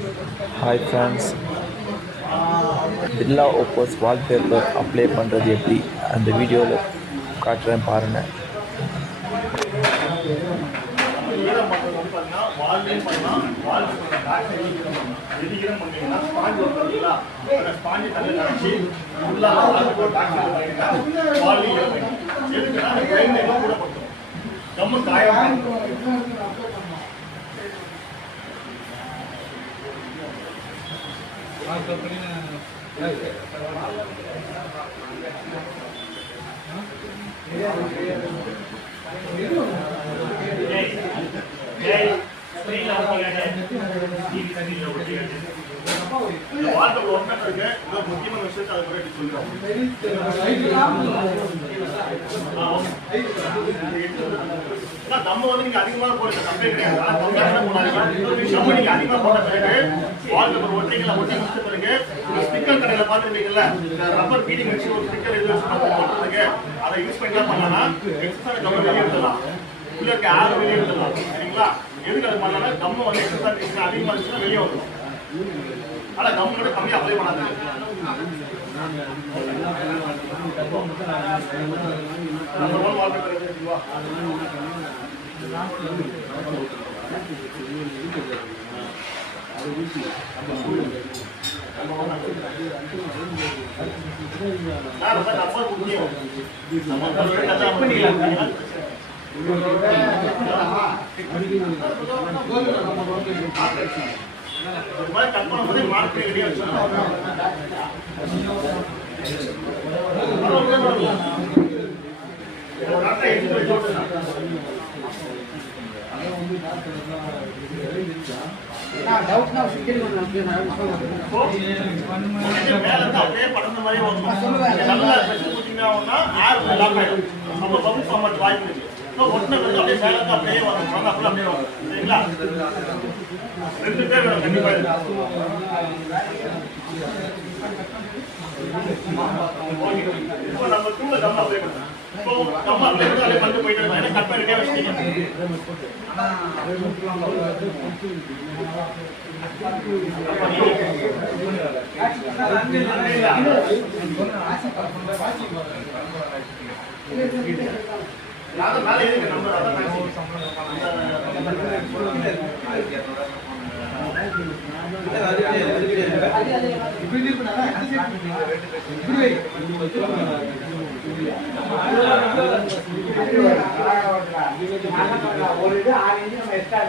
Hi friends, Birla ஓப்போஸ் wallpaper apply பண்ணுறது எப்படி அந்த வீடியோவில் காட்டுறேன் பாருங்கள். ஈரம் பண்ணுறது வந்து பார்த்தீங்கன்னா வால்லையும் பண்ணலாம், வால் பேக் சைடில் ஈரம் பண்ணலாம். எது ஈரம் பண்ணீங்கன்னா ஸ்பாஞ்ச் வரும் பார்த்தீங்களா, அந்த ஸ்பாஞ்சு தண்ணி கரைச்சி உள்ளாக வால் பேக் சைடில் பண்ணிங்கன்னா வால்லையும் ஈரம் பண்ணிக்கலாம். எதுக்குன்னா அந்த கிளைம் எல்லாம் கூட படுத்தும் கம்மு காயம். வாழ்க்கை ஒன்றா இருக்கு. இன்னொரு முக்கியமான விஷயத்தை அதை பற்றி சொல்லுவோம். நம்ம வந்து நீங்க அதிகமாக போடுற தப்பே கிடையாது. நம்ம நீங்க அதிகமாக போட்ட பிறகு வாழ்க்கை ஒற்றைகளை ஒட்டி முடிச்ச பிறகு ஸ்டிக்கர் கடையில பார்த்துருக்கீங்கல்ல, ரப்பர் பீடிங் வச்சு ஒரு ஸ்டிக்கர் இது போட்டுருக்கு. அதை யூஸ் பண்ணி பண்ணலாம். எக்ஸ்ட்ரா கம்ம வெளியே எடுத்துடலாம், உள்ள இருக்க ஆறு வெளியே எடுத்துடலாம். சரிங்களா? எதுக்கு அது பண்ணலாம்? கம்ம வந்து எக்ஸ்ட்ரா அதிகமாக இருந்துச்சுன்னா வெளியே வந்துடும். ஆனால் கம்மோட கம்மியாக அப்ளை பண்ணாது. கட் பண்ணும்போது மார்க்கெட் ரெடியா வச்சுருக்கோம். ரெண்டு பேர் கண்டிப்பா இப்போ நம்ம டூல கம்மா அப்ளை பண்ணலாம். இப்போ கம்மா அப்ளை பண்ணி அதை பண்ணிட்டு போயிட்டு இருக்கோம். கட் பண்ணிட்டே வச்சிட்டீங்க. யாரும் மேலே ஏறிங்க நம்பர் அதான் ஒரு இது 6 இன்ச்சு நம்ம எக்ஸ்ட்ரா